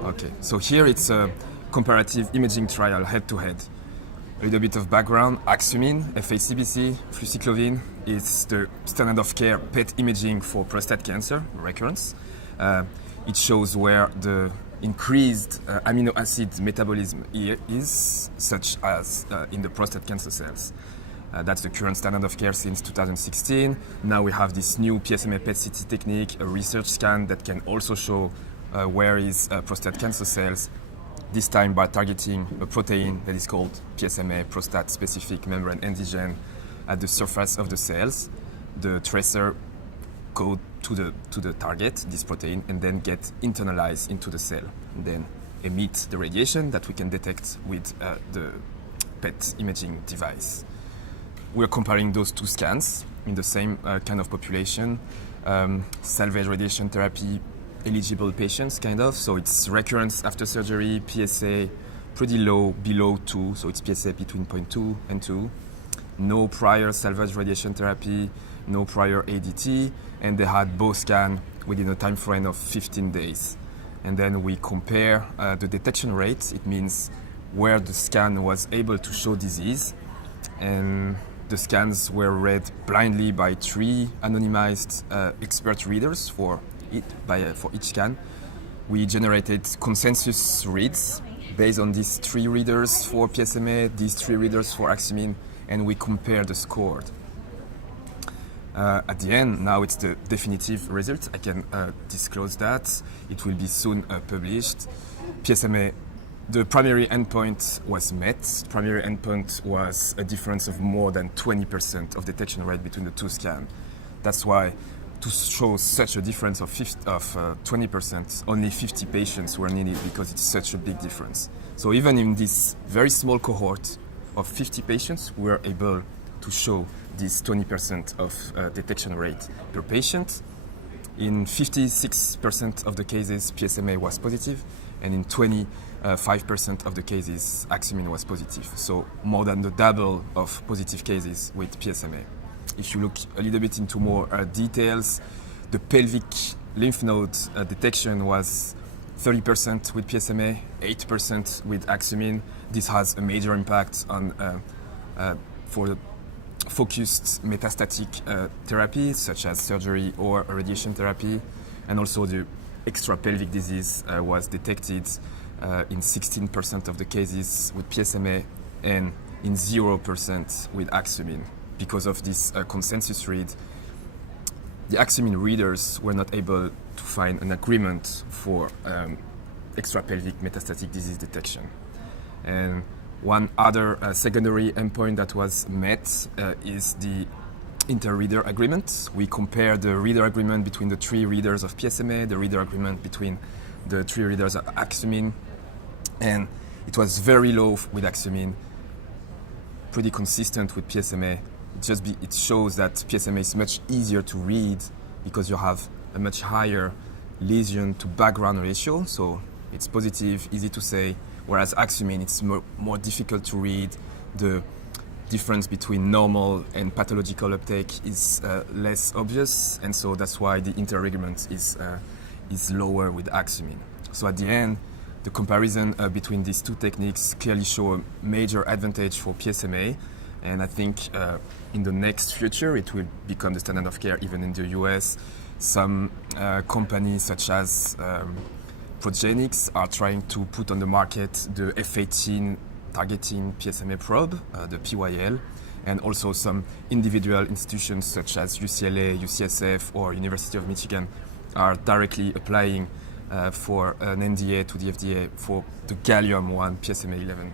Okay, so here it's a comparative imaging trial head-to-head. A little bit of background: Axumin, FA-CBC, fluciclovine is the standard of care PET imaging for prostate cancer recurrence. It shows where the increased amino acid metabolism is, such as in the prostate cancer cells. That's the current standard of care since 2016. Now we have this new PSMA PET-CT technique, a research scan that can also show where is prostate cancer cells, this time by targeting a protein that is called PSMA, prostate-specific membrane antigen, at the surface of the cells. The tracer go to the target, this protein, and then get internalized into the cell, and then emit the radiation that we can detect with the PET imaging device. We're comparing those two scans in the same kind of population, salvage radiation therapy eligible patients, kind of. So it's recurrence after surgery, PSA pretty low, below 2, so it's PSA between 0.2 and 2. No prior salvage radiation therapy, no prior ADT, and they had both scans within a time frame of 15 days. And then we compare the detection rate. It means where the scan was able to show disease, and the scans were read blindly by 3 anonymized expert readers for each scan. We generated consensus reads based on these 3 readers for PSMA, these 3 readers for Axumin, and we compare the score. At the end, now it's the definitive result. I can disclose that. It will be soon published. PSMA, the primary endpoint was met. Primary endpoint was a difference of more than 20% of detection rate between the 2 scans. That's why to show such a difference of 20%, only 50 patients were needed, because it's such a big difference. So even in this very small cohort of 50 patients, we were able to show this 20% of detection rate per patient. In 56% of the cases, PSMA was positive, and in 25% of the cases, Axumin was positive. So more than the double of positive cases with PSMA. If you look a little bit into more details, the pelvic lymph node detection was 30% with PSMA, 8% with Axumin. This has a major impact on for focused metastatic therapy, such as surgery or radiation therapy, and also the extrapelvic disease was detected in 16% of the cases with PSMA and in 0% with Axumin. Because of this consensus read, the Axumin readers were not able to find an agreement for extrapelvic metastatic disease detection. And one other secondary endpoint that was met is the inter-reader agreement. We compare the reader agreement between the 3 readers of PSMA, the reader agreement between the 3 readers of Axumin, and it was very low with Axumin, pretty consistent with PSMA. It shows that PSMA is much easier to read because you have a much higher lesion to background ratio, so it's positive, easy to say, whereas Axumin, it's more difficult to read. The difference between normal and pathological uptake is less obvious, and so that's why the inter-agreement is lower with Axumin. So at the end, the comparison between these 2 techniques clearly show a major advantage for PSMA. And I think in the next future, it will become the standard of care even in the US. Some companies such as Progenics are trying to put on the market the F18 targeting PSMA probe, the PYL, and also some individual institutions such as UCLA, UCSF, or University of Michigan are directly applying for an NDA to the FDA for the Gallium-1 PSMA-11.